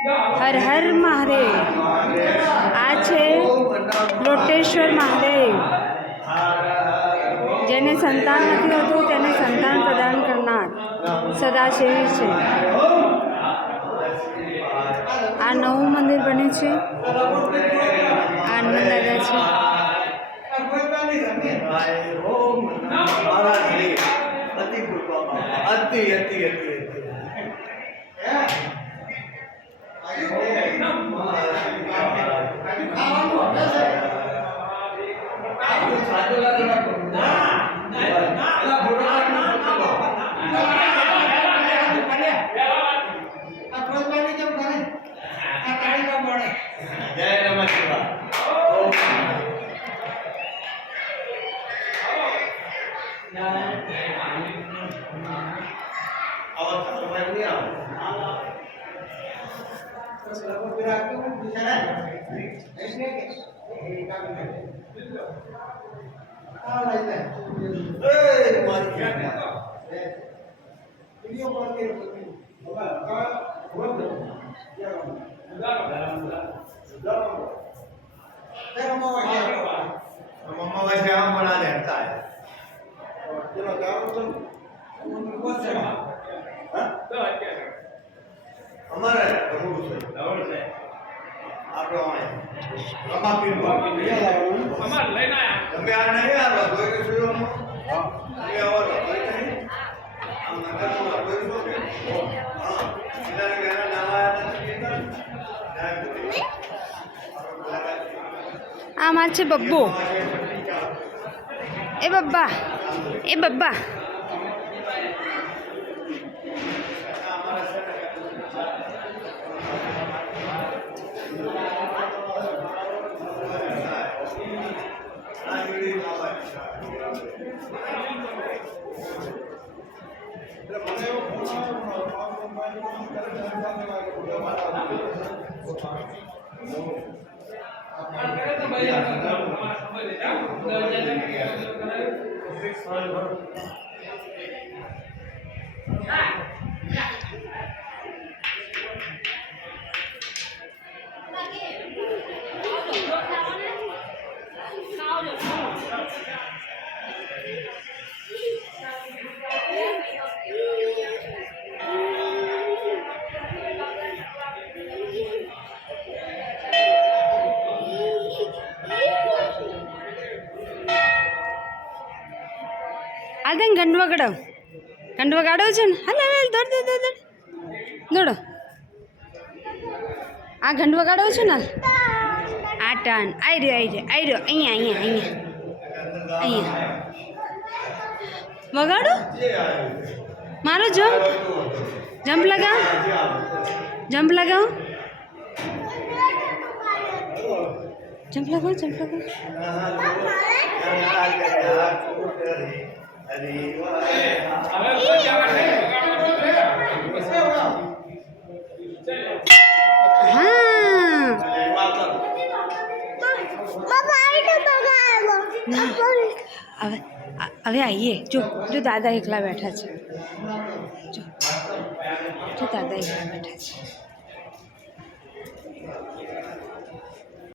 હર હર મહાદેવ। આ છે લોટેશ્વર મહાદેવ, જેને સંતાન નથી હોતું તેને સંતાન પ્રદાન કરનાર સદાશિવ છે। આ નવું મંદિર બને છે। આનંદ દાદા છે। આ માર છે બબ્બો। એ બબ્બા, એ બબ્બા। આદન ઘંટ વગાડો, ઘંટ વગાડો છે ને? હાલ હાલ દોડ દોડ દોડ દોડો। આ ઘંટ વગાડો છે ને? આ ટર્ન આવી રહ્યો અહીંયા અહીંયા અહીંયા અહીંયા વગાડો। મારો જમ્પ લગાવો, જમ્પ લગાવો, જમ્પ લગાવો, જમ્પ લગાવો। હવે આવીએ। જો જો દાદા એકલા બેઠા છે, જો જો દાદા એકલા બેઠા છે।